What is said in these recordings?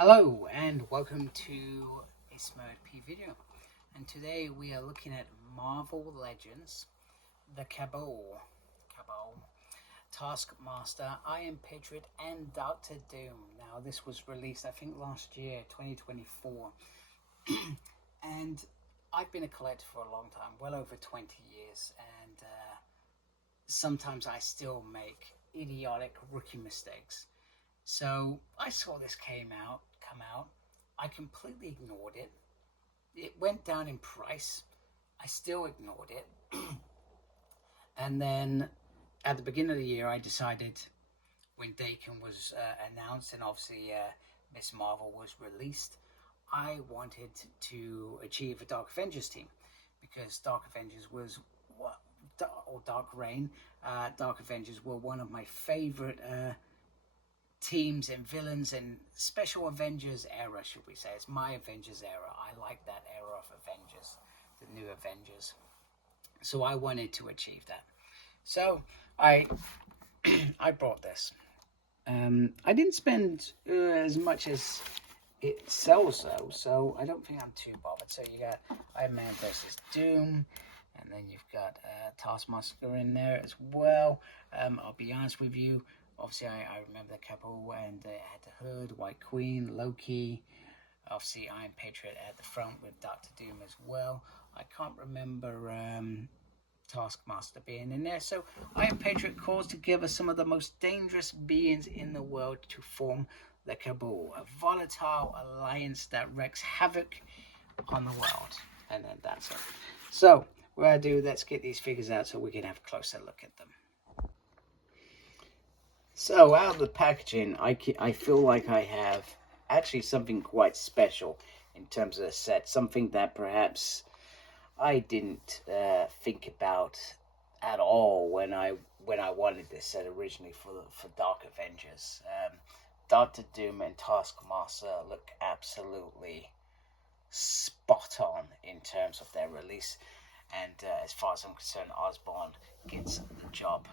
Hello and welcome to a Smart P video, and today we are looking at Marvel Legends, the Cabal, Taskmaster, Iron Patriot, and Doctor Doom. Now this was released I think last year, 2024, and I've been a collector for a long time, well over 20 years, and sometimes I still make idiotic rookie mistakes. So I saw this come out. I completely ignored it. It went down in price. I still ignored it. And then at the beginning of the year, I decided when Dakin was announced and obviously Miss Marvel was released, I wanted to achieve a Dark Avengers team because Dark Avengers was or Dark Reign. Dark Avengers were one of my favorite teams and villains and special Avengers era, should we say. It's my Avengers era. I like that era of Avengers, the new Avengers. So I wanted to achieve that. So I brought this. I didn't spend as much as it sells though, so I don't think I'm too bothered. So you got Iron Man versus Doom, and then you've got Taskmaster in there as well. I'll be honest with you, obviously I remember the Cabal, and it had the Hood, White Queen, Loki, obviously Iron Patriot at the front with Doctor Doom as well. I can't remember Taskmaster being in there. So Iron Patriot calls together some of the most dangerous beings in the world to form the Cabal, a volatile alliance that wreaks havoc on the world. And then that's it. So what I do, let's get these figures out so we can have a closer look at them. So out of the packaging, I feel like I have actually something quite special in terms of the set, something that perhaps I didn't think about at all when I wanted this set originally for Dark Avengers. Doctor Doom and Taskmaster look absolutely spot on in terms of their release, and as far as I'm concerned, Osborn gets the job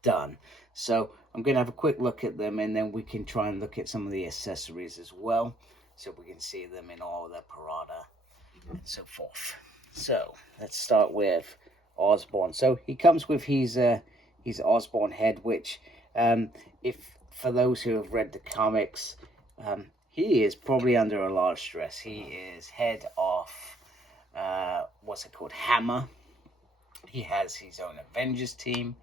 done. So I'm going to have a quick look at them, and then we can try and look at some of the accessories as well, so we can see them in all their parada and so forth. So let's start with Osborn. So he comes with his Osborn head, which if for those who have read the comics, he is probably under a lot of stress. He is head of what's it called, Hammer. He has his own Avengers team,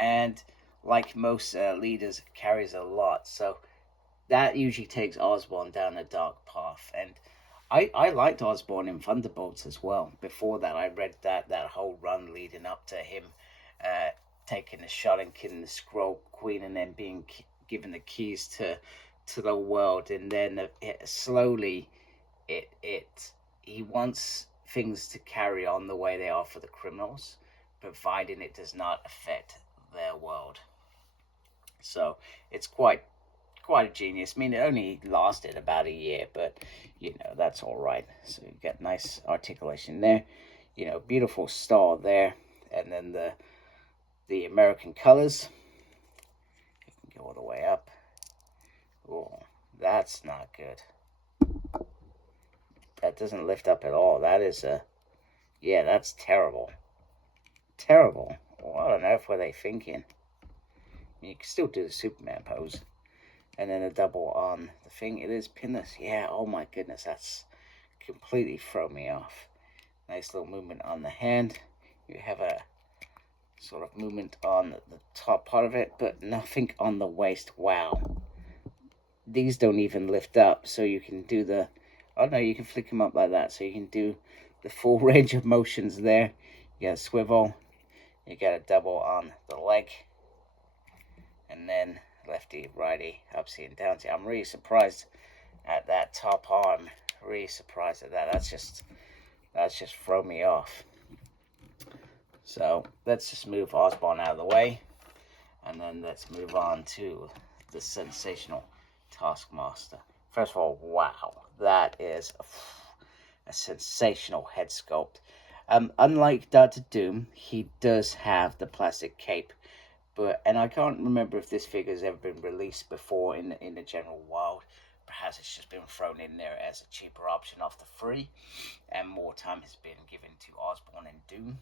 and like most leaders, carries a lot. So that usually takes Osborn down a dark path. And I liked Osborn in Thunderbolts as well. Before that, I read that whole run leading up to him taking the shot and killing the Skrull Queen, and then being given the keys to the world. And then slowly, he wants things to carry on the way they are for the criminals, providing it does not affect their world. So it's quite a genius. I mean, it only lasted about a year, but that's all right. So you get nice articulation there, beautiful star there, and then the American colors. You can go all the way up. Oh, that's not good. That doesn't lift up at all. That is that's terrible. Terrible. What on earth were they thinking? You can still do the Superman pose. And then a double on the thing. It is pinless. Yeah, oh my goodness, that's completely thrown me off. Nice little movement on the hand. You have a sort of movement on the top part of it, but nothing on the waist. Wow. These don't even lift up, so you can do the... Oh no, you can flick them up like that, so you can do the full range of motions there. You got a swivel. You got a double on the leg, and then lefty, righty, upsy and downsy. I'm really surprised at that top arm. Really surprised at that. That's just thrown me off. So let's just move Osborn out of the way, and then let's move on to the sensational Taskmaster. First of all, wow, that is a sensational head sculpt. Unlike Doctor Doom, he does have the plastic cape, and I can't remember if this figure has ever been released before in the general wild. perhaps it's just been thrown in there as a cheaper option off the free, and more time has been given to Osborn and Doom.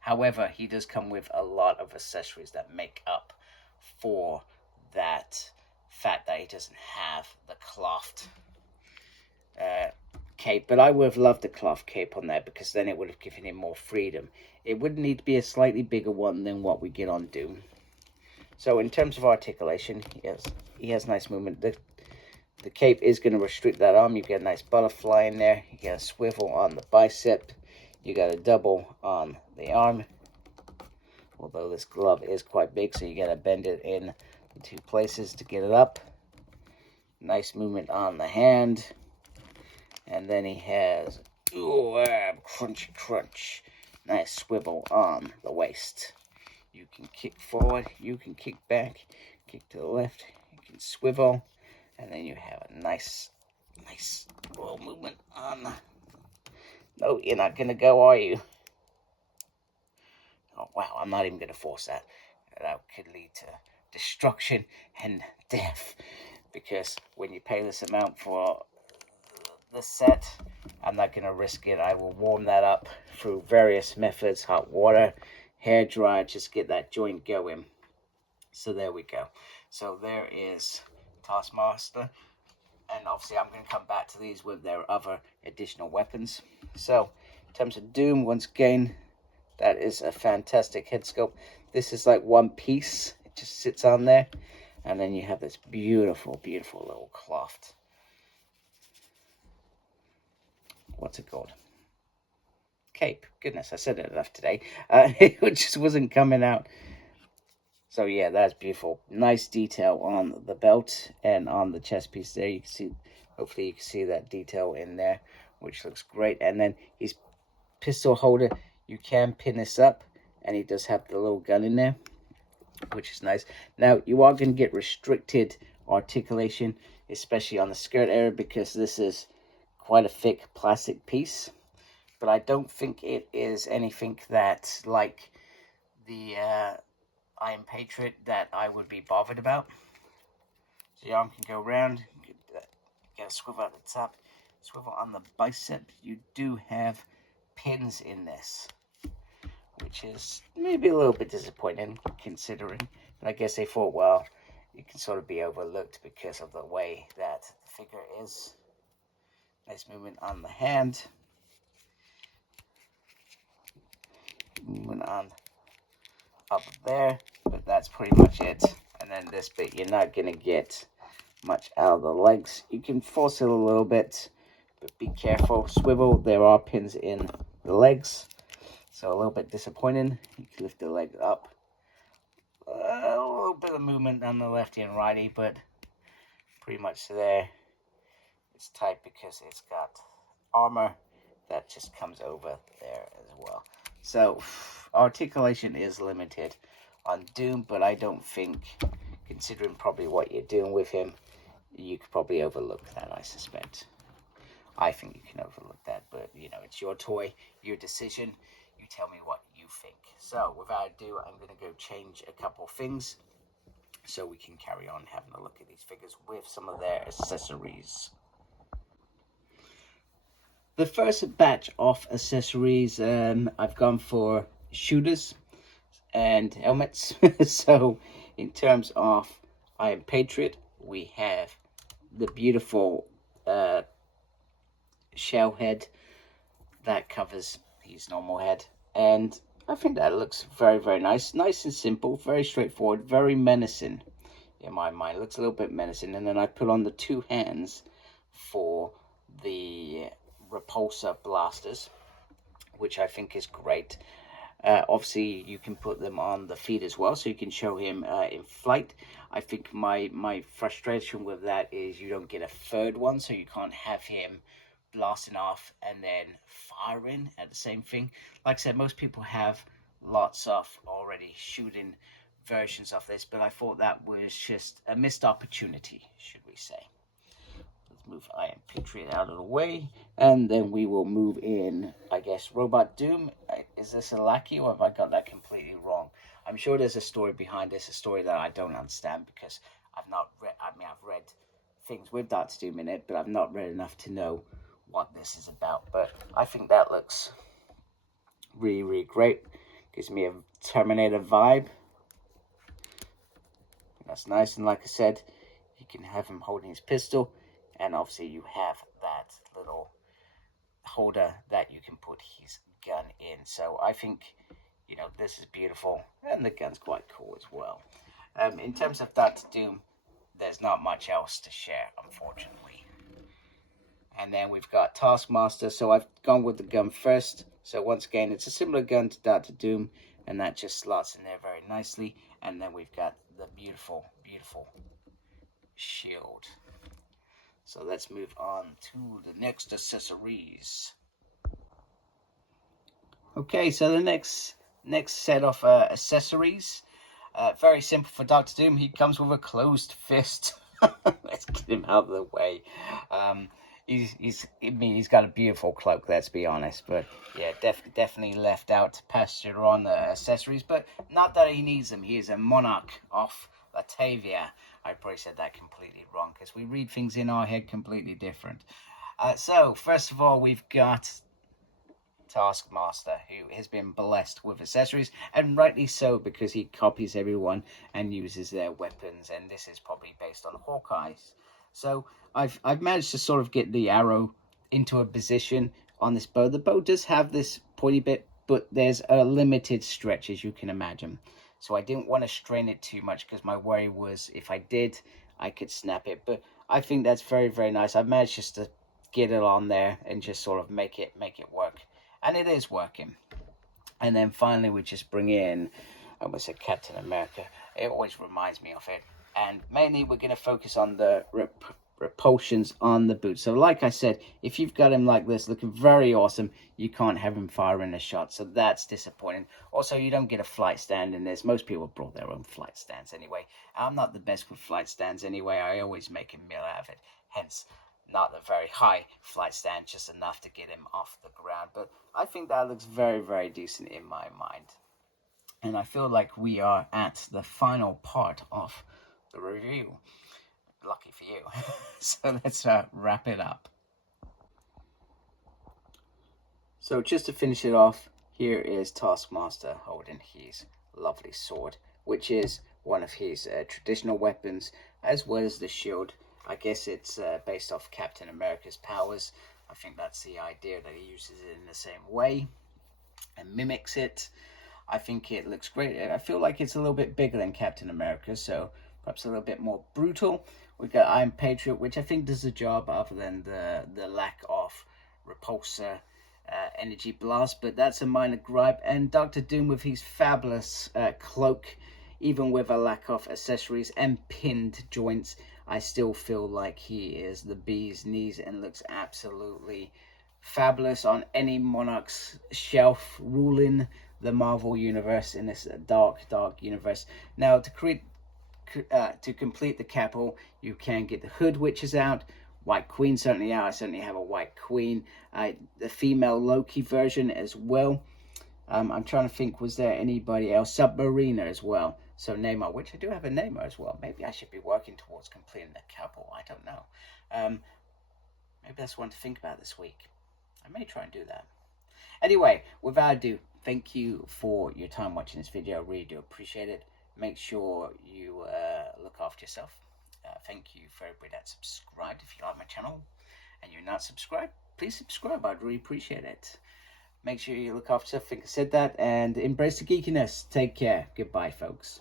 However, he does come with a lot of accessories that make up for that fact that he doesn't have the cloth cape. But I would have loved the cloth cape on there, because then it would have given him more freedom. It would need to be a slightly bigger one than what we get on Doom. So in terms of articulation, he has nice movement. The cape is going to restrict that arm. You get a nice butterfly in there. You get a swivel on the bicep. You got a double on the arm. Although this glove is quite big, so you got to bend it in 2 places to get it up. Nice movement on the hand. And then he has, crunchy crunch. Nice swivel on the waist. You can kick forward, you can kick back, kick to the left, you can swivel, and then you have a nice little movement on the... No, you're not going to go, are you? Oh, wow, I'm not even going to force that. That could lead to destruction and death, because when you pay this amount for the set, I'm not going to risk it. I will warm that up through various methods, hot water, hair dry, just get that joint going. So there we go. So there is Taskmaster, and obviously I'm going to come back to these with their other additional weapons. So in terms of Doom, once again, that is a fantastic head sculpt. This is like one piece, it just sits on there, and then you have this beautiful little cloth. What's it called? Cape. Goodness, I said it enough today. It just wasn't coming out. So yeah, that's beautiful. Nice detail on the belt and on the chest piece there. You can see, hopefully you can see that detail in there, which looks great. And then his pistol holder, you can pin this up, and he does have the little gun in there, which is nice. Now, you are going to get restricted articulation, especially on the skirt area, because this is quite a thick plastic piece. But I don't think it is anything that, like the Iron Patriot, that I would be bothered about. So your arm can go around, get a swivel at the top, swivel on the bicep. You do have pins in this, which is maybe a little bit disappointing considering. But I guess they thought, well, it can sort of be overlooked because of the way that the figure is. Nice movement on the hand. Movement on up there, but that's pretty much it. And then this bit, you're not going to get much out of the legs. You can force it a little bit, but be careful. Swivel, there are pins in the legs, so a little bit disappointing. You can lift the leg up. A little bit of movement on the lefty and righty, but pretty much there. It's tight because it's got armor that just comes over there as well. So articulation is limited on Doom, but I don't think, considering probably what you're doing with him, you could probably overlook that, I suspect. I think you can overlook that, but you know, it's your toy, your decision. You tell me what you think. So without ado, I'm going to go change a couple things so we can carry on having a look at these figures with some of their accessories. The first batch of accessories, I've gone for shooters and helmets. So in terms of Iron Patriot, we have the beautiful shell head that covers his normal head, and I think that looks very, very nice. Nice and simple, very straightforward, very menacing in my mind. Looks a little bit menacing. And then I put on the 2 hands for the repulsor blasters, which I think is great. Obviously you can put them on the feet as well, so you can show him in flight. I think my frustration with that is you don't get a third one, so you can't have him blasting off and then firing at the same thing. Like I said, most people have lots of already shooting versions of this, but I thought that was just a missed opportunity, should we say. Let's move Iron Patriot out of the way, and then we will move in, I guess, Robot Doom. Is this a lackey, or have I got that completely wrong? I'm sure there's a story behind this, a story that I don't understand, because I've not read, I've read things with Doctor Doom in it, but I've not read enough to know what this is about. But I think that looks really, really great. Gives me a Terminator vibe. That's nice, and like I said, you can have him holding his pistol, and obviously you have that little holder that you can put his gun in. So I think, you know, this is beautiful, and the gun's quite cool as well. In terms of Doctor Doom, there's not much else to share, unfortunately. And then we've got Taskmaster, so I've gone with the gun first. So once again, it's a similar gun to Doctor Doom, and that just slots in there very nicely. And then we've got the beautiful, beautiful shield. So let's move on to the next accessories. Okay, so the next set of accessories, very simple for Doctor Doom. He comes with a closed fist. Let's get him out of the way. He's got a beautiful cloak, let's be honest, but yeah, definitely left out to pasture on the accessories, but not that he needs them. He is a monarch of Latavia. I probably said that completely wrong, because we read things in our head completely different. So, first of all, we've got Taskmaster, who has been blessed with accessories, and rightly so, because he copies everyone and uses their weapons, and this is probably based on Hawkeye's. So I've managed to sort of get the arrow into a position on this bow. The bow does have this pointy bit, but there's a limited stretch, as you can imagine. So I didn't want to strain it too much, because my worry was if I did, I could snap it. But I think that's very, very nice. I've managed just to get it on there and just sort of make it work. And it is working. And then finally, we just bring in, I almost said Captain America. It always reminds me of it. And mainly, we're going to focus on the repulsions on the boots. So like I said, if you've got him like this, looking very awesome, you can't have him firing a shot. So that's disappointing. Also, you don't get a flight stand in this. Most people brought their own flight stands anyway. I'm not the best with flight stands anyway. I always make a meal out of it. Hence, not a very high flight stand, just enough to get him off the ground. But I think that looks very, very decent in my mind. And I feel like we are at the final part of the review. Lucky for you. So let's wrap it up. So just to finish it off, here is Taskmaster holding his lovely sword, which is one of his traditional weapons, as well as the shield. I guess it's based off Captain America's powers. I think that's the idea, that he uses it in the same way and mimics it. I think it looks great. I feel like it's a little bit bigger than Captain America, so perhaps a little bit more brutal. We've got Iron Patriot, which I think does the job, other than the lack of repulsor energy blast, but that's a minor gripe. And Doctor Doom with his fabulous cloak, even with a lack of accessories and pinned joints, I still feel like he is the bee's knees and looks absolutely fabulous on any Monarch's shelf, ruling the Marvel universe in this dark universe. Now, to complete the capital, you can get the Hood Witches out, White Queen certainly out. I certainly have a White Queen, the female Loki version as well. I'm trying to think, was there anybody else? Submariner as well. So Namor, which I do have a Namor as well. Maybe I should be working towards completing the capital. I don't know. Maybe that's one to think about this week. I may try and do that. Anyway, without ado, thank you for your time watching this video. I really do appreciate it. Make sure you look after yourself. Thank you for everybody that subscribed. If you like my channel and you're not subscribed, please subscribe. I'd really appreciate it. Make sure you look after yourself. I think I said that. And embrace the geekiness. Take care. Goodbye, folks.